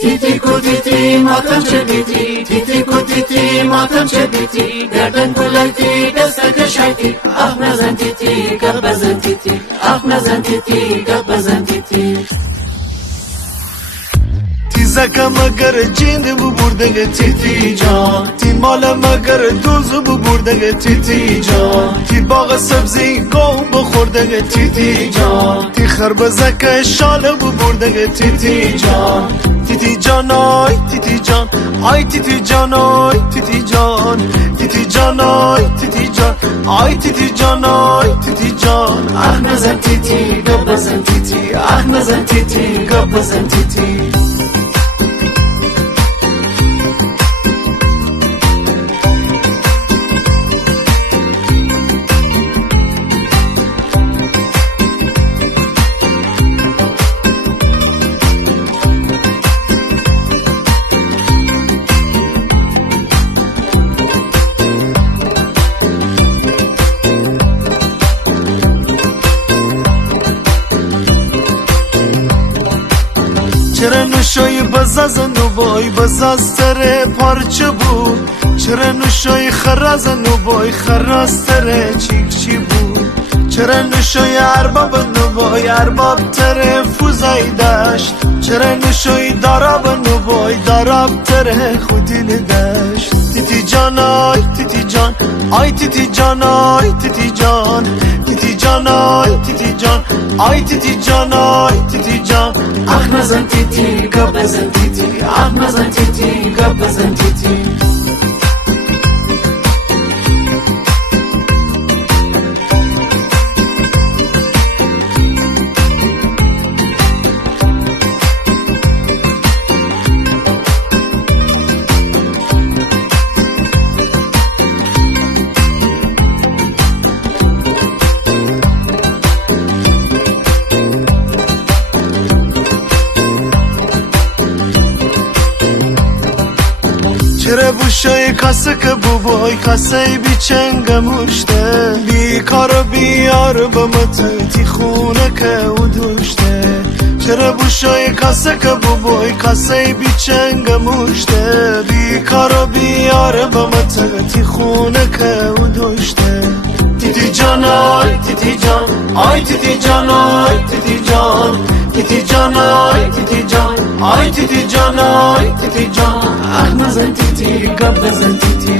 تیتی کو تیتی ماتم چه بیتی تیتی کو تیتی ماتم چه بیتی گردن گلایتی دستک شایتی آخ نزن تیتی گپ بزن تیتی آخ نزن تیتی گپ بزن تیتی تیزک مگر جیند بو بردگه تیتی جان تی مال مگر دوز بو بردگه تیتی جان تی باغ سبزی گو بخوردگه تیتی جان تی خربزک شال بو بردگه تیتی جان تیتی جان آی تیتی جان آی تیتی جان آی تیتی جان تیتی جان آی تیتی جان آی تیتی جان آی تیتی جان آخ نزن تیتی گپ بزن تیتی آخ نزن تیتی گپ بزن تیتی چرا نوشای بزازن و بای بزاز تره پارچه بود چرا نوشای خرازن و بای خراز تره چیک چی بود چرا نوشای ارباب و بای ارباب تره فوزای داشت چرا نوشای داراب و بای داراب تره خودی نداشت تیتی جان آی تیتی جان آی تیتی جان آی تیتی جان تیتی جان آی تیتی جان آی تیتی جان آی تیتی جان آخ نزن تیتی گپ بزن تیتی آخ نزن تیتی گپ بزن تیتی چرا بوشای کاسه که بوبای کاسه بی چنگ موشته بی کار و بیار با متوتی خونه که او دوشته چرا بوشای کاسه که بوبای کاسه بی چنگ موشته بی کار و بیار با متوتی خونه که او دوشته تیتی جان آی تیتی جان آی تیتی جان آی تیتی جان تیتی جان آی تیتی جان آی تیتی جان آی تیتی جان آخ نزن تیتی گپ بزن تیتی